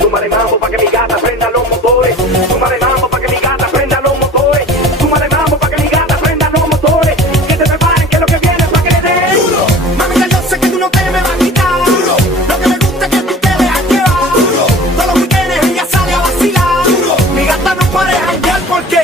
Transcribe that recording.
Súmale mambo pa' que mi gata prenda los motores. Súmale mambo pa' que mi gata prenda los motores. Súmale mambo pa' que mi gata prenda los motores. Que se preparen que lo que viene es pa' que le den duro. Mamita, yo sé que tú no te me vas a quitar duro. Lo que me gusta es que tú te dejas llevar duro. Todos los weekendes ella sale a vacilar duro. Mi gata no para de janguear porque